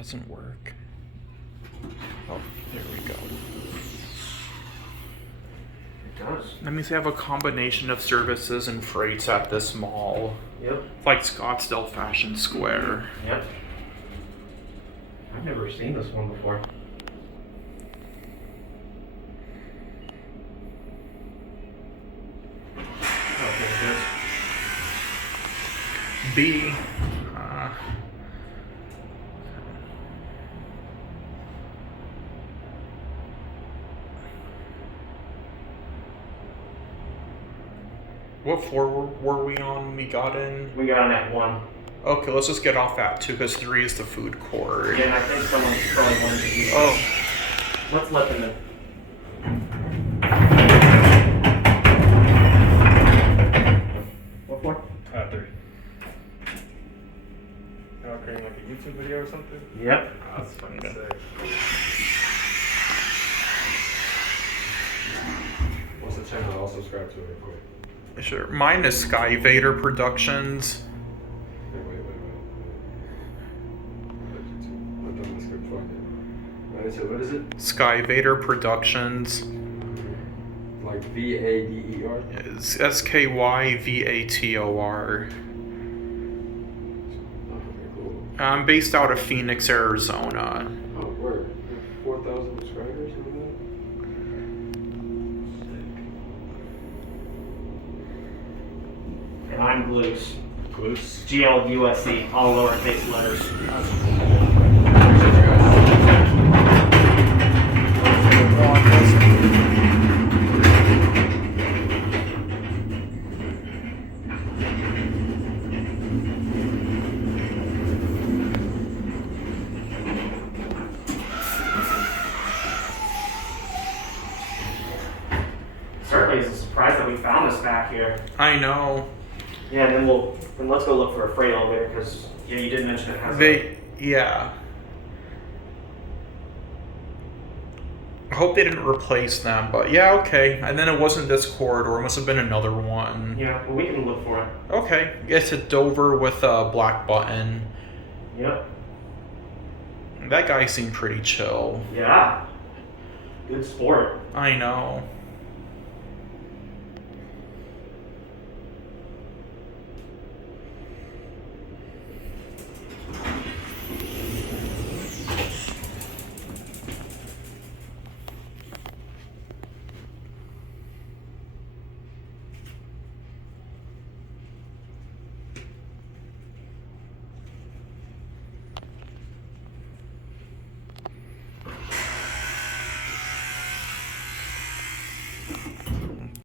doesn't work. Oh, there we go. It does. That means they have a combination of services and freights at this mall. Yep. It's like Scottsdale Fashion Square. Yep. I've never seen this one before. Okay, B. What floor were we on when we got in? we got on at 1. Okay, let's just get off at 2 because 3 is the food court. Yeah, and I think someone's probably wanting to eat. Oh. Let's let them in. What floor? 3. Y'all creating like a YouTube video or something? Yep. Oh, that's fucking Okay. sick. What's the channel? I'll subscribe to it real quick. Sure. Mine is Sky Vader Productions. Wait. I've done this before. What is it? Sky Vader Productions. Like VADER? It's SKYVATOR. Okay, cool. I'm based out of Phoenix, Arizona. Oh, word. 4,000 subscribers or that? And I'm Gluse. Gluse. GLUSE, all lowercase letters. Certainly is a surprise that we found this back here. I know. Yeah, and then let's go look for a freight elevator because yeah, you did mention it has. Yeah. I hope they didn't replace them, but yeah, okay. And then it wasn't this corridor, it must have been another one. Yeah, well, we can look for it. Okay, it's a Dover with a black button. Yep. That guy seemed pretty chill. Yeah. Good sport. I know.